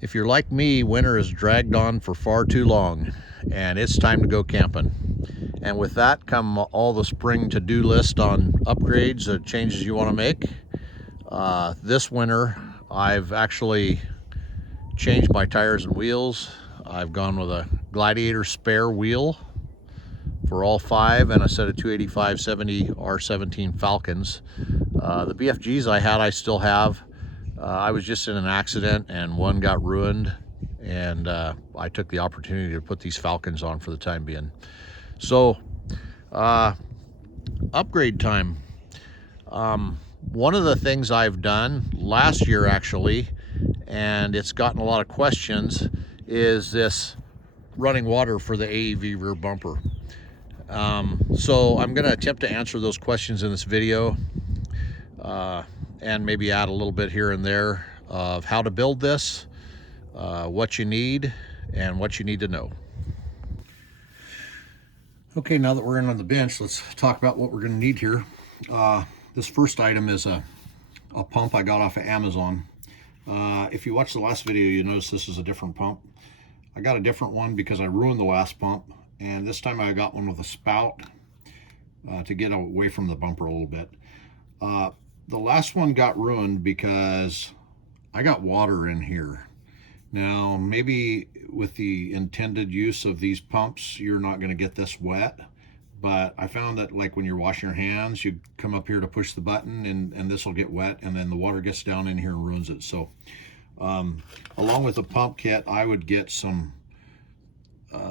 If you're like me, winter has dragged on for far too long, and it's time to go camping. And with that come all the spring to-do list on upgrades, changes you want to make. This winter, I've actually changed my tires and wheels. I've gone with a Gladiator spare wheel for all five and a set of 285/70 R17 Falcons. The BFGs I still have. I was just in an accident and one got ruined, and I took the opportunity to put these Falcons on for the time being. So, upgrade time. One of the things I've done last year actually, and it's gotten a lot of questions, is this running water for the AEV rear bumper. So I'm going to attempt to answer those questions in this video, and maybe add a little bit here and there of how to build this, what you need, and what you need to know. Okay, now that we're in on the bench, let's talk about what we're going to need here. This first item is a pump I got off of Amazon. If you watched the last video, you notice this is a different pump. I got a different one because I ruined the last pump, and this time I got one with a spout to get away from the bumper a little bit. The last one got ruined because I got water in here. Now, maybe with the intended use of these pumps, you're not going to get this wet, but I found that like when you're washing your hands, you come up here to push the button and this will get wet, and then the water gets down in here and ruins it. So along with the pump kit, I would get some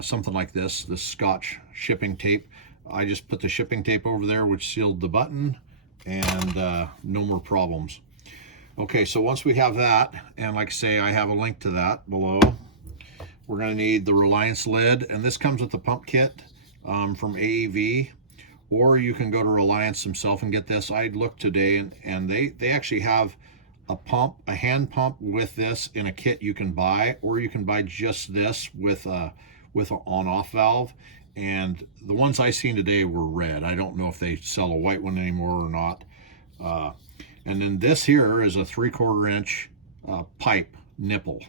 something like this Scotch shipping tape. I just put the shipping tape over there, which sealed the button, and no more problems. Okay, so once we have that, and like I say, I have a link to that below, we're going to need the Reliant lid, and this comes with the pump kit from AEV, or you can go to Reliant themselves and get this. I looked today, and they actually have a hand pump with this in a kit you can buy, or you can buy just this with an on-off valve. And the ones I seen today were red. I don't know if they sell a white one anymore or not. And then this here is a 3/4 inch pipe nipple.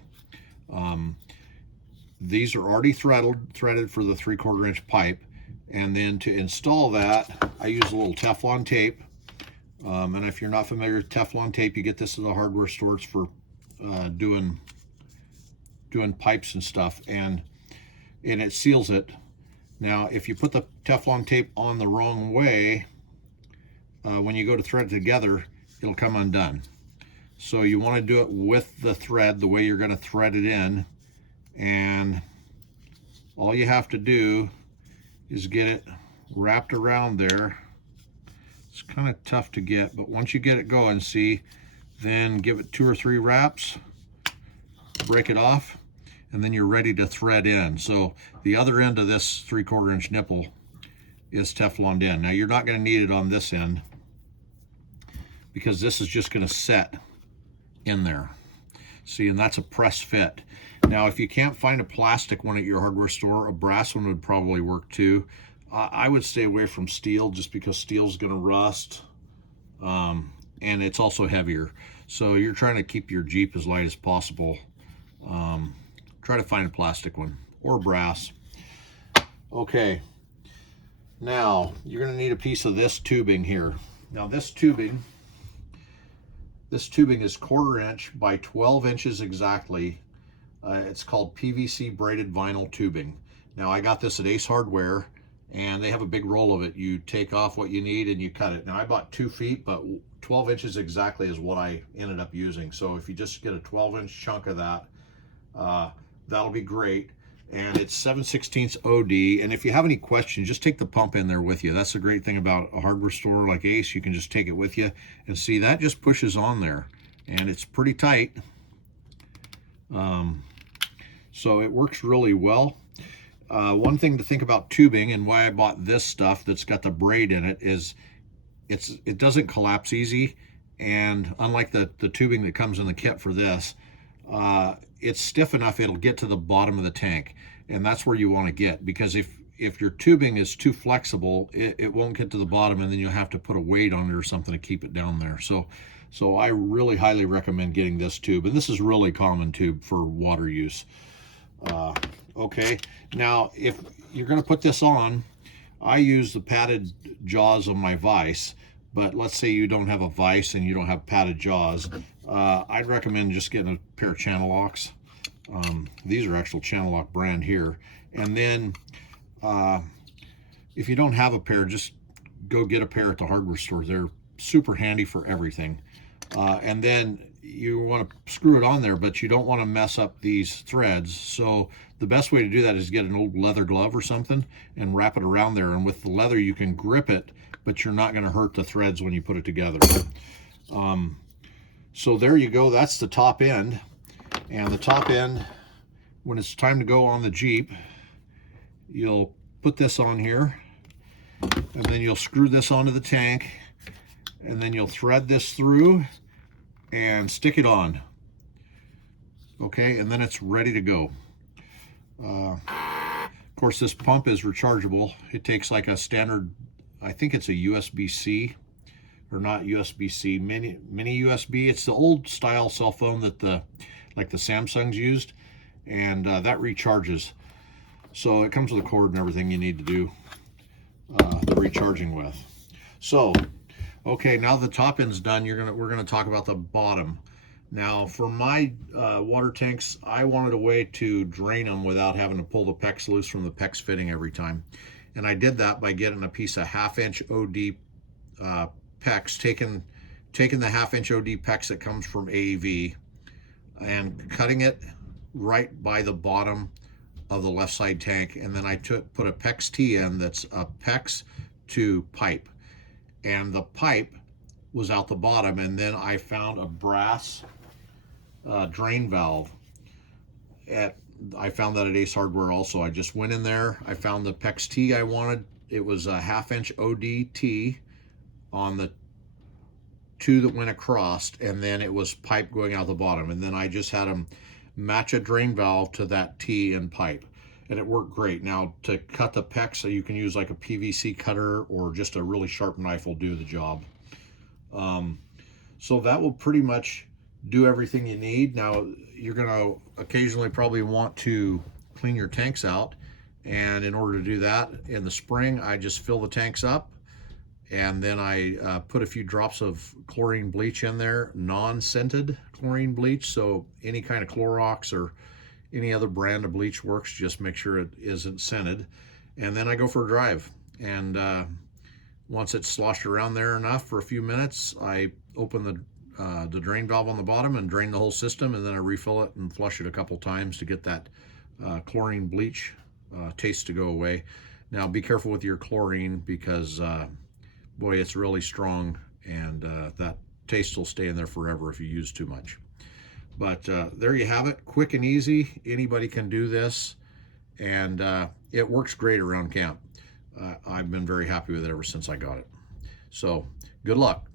These are already threaded for the 3/4 inch pipe. And then to install that, I use a little Teflon tape. And if you're not familiar with Teflon tape, you get this at the hardware stores for doing pipes and stuff, and it seals it. Now, if you put the Teflon tape on the wrong way, when you go to thread it together, it'll come undone. So you want to do it with the thread, the way you're going to thread it in, and all you have to do is get it wrapped around there. It's kind of tough to get, but once you get it going, see, then give it 2 or 3 wraps, break it off, and then you're ready to thread in. So the other end of this 3/4 inch nipple is Tefloned in. Now you're not going to need it on this end, because this is just going to set in there. See, and that's a press fit. Now, if you can't find a plastic one at your hardware store, a brass one would probably work too. I would stay away from steel, just because steel's going to rust, and it's also heavier. So you're trying to keep your Jeep as light as possible. Try to find a plastic one or brass. Okay, now you're going to need a piece of this tubing here. Now this tubing is 1/4 inch by 12 inches exactly. It's called PVC braided vinyl tubing. Now I got this at Ace Hardware, and they have a big roll of it. You take off what you need and you cut it. Now I bought 2 feet, but 12 inches exactly is what I ended up using. So if you just get a 12-inch chunk of that, that'll be great. And it's 7/16 OD. And if you have any questions, just take the pump in there with you. That's the great thing about a hardware store like Ace. You can just take it with you, and see, that just pushes on there, and it's pretty tight. So it works really well. One thing to think about tubing, and why I bought this stuff that's got the braid in it, is it doesn't collapse easy. And unlike the tubing that comes in the kit for this, it's stiff enough it'll get to the bottom of the tank, and that's where you want to get, because if your tubing is too flexible, it won't get to the bottom, and then you'll have to put a weight on it or something to keep it down there. So So I really highly recommend getting this tube, and this is really common tube for water use. Okay, now if you're going to put this on, I use the padded jaws of my vise, but let's say you don't have a vise and you don't have padded jaws. I'd recommend just getting a pair of channel locks. These are actual channel lock brand here. And then if you don't have a pair, just go get a pair at the hardware store. They're super handy for everything. And then you want to screw it on there, but you don't want to mess up these threads. So the best way to do that is get an old leather glove or something and wrap it around there. And with the leather, you can grip it, but you're not going to hurt the threads when you put it together. So there you go. That's the top end. And the top end, when it's time to go on the Jeep, you'll put this on here, and then you'll screw this onto the tank, and then you'll thread this through and stick it on. Okay, and then it's ready to go. Of course, this pump is rechargeable. It takes like a standard, I think it's a USB-C, or not USB-C, mini USB. It's the old style cell phone that like the Samsungs used, and that recharges. So it comes with a cord and everything you need to do the recharging with. So, okay, now the top end's done. We're gonna talk about the bottom. Now, for my water tanks, I wanted a way to drain them without having to pull the PEX loose from the PEX fitting every time. And I did that by getting a piece of 1/2" OD PEX, taking the 1/2" OD PEX that comes from AEV and cutting it right by the bottom of the left side tank. And then I put a PEX T in that's a PEX to pipe. And the pipe was out the bottom, and then I found a brass drain valve. I found that at Ace Hardware also. I just went in there, I found the PEX T I wanted. It was a 1/2" OD T on the two that went across, and then it was pipe going out the bottom. And then I just had them match a drain valve to that T and pipe, and it worked great. Now, to cut the PEX, so you can use like a PVC cutter, or just a really sharp knife will do the job. So that will pretty much do everything you need. Now, you're gonna occasionally probably want to clean your tanks out, and in order to do that, in the spring, I just fill the tanks up, and then I put a few drops of chlorine bleach in there, non-scented chlorine bleach. So any kind of Clorox or any other brand of bleach works, just make sure it isn't scented. And then I go for a drive. And once it's sloshed around there enough for a few minutes, I open the drain valve on the bottom and drain the whole system, and then I refill it and flush it a couple times to get that chlorine bleach taste to go away. Now, be careful with your chlorine, because boy, it's really strong, and that taste will stay in there forever if you use too much. But there you have it, quick and easy. Anybody can do this, and it works great around camp. I've been very happy with it ever since I got it. So good luck.